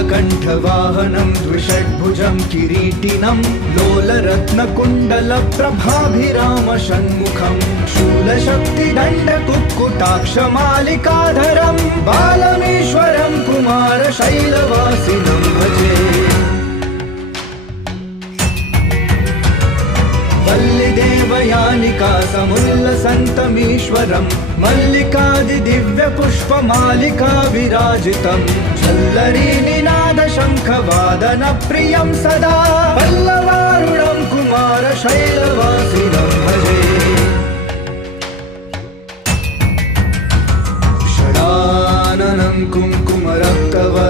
नीलकण्ठवाहनं द्विषड्भुजं किरीटिनं लोलरत्नकुण्डलप्रभाभिरामषण्मुखं शूलशक्तिदण्डकुक्कुटाक्षमालिकाधरं बालमीश्वरं कुमारशैलवासिनं भजे। वल्लिदेवयानिका समुल्लसन्तमीश्वरं मल्लिकादिदिव्यपुष्पमालिका विराजितं झल्लरीनिनादशङ्खवादनप्रियं सदा पल्लवारुणं कुमारशैलवासिनं भजे। षडाननं कुङ्कुमरक्तवर्णं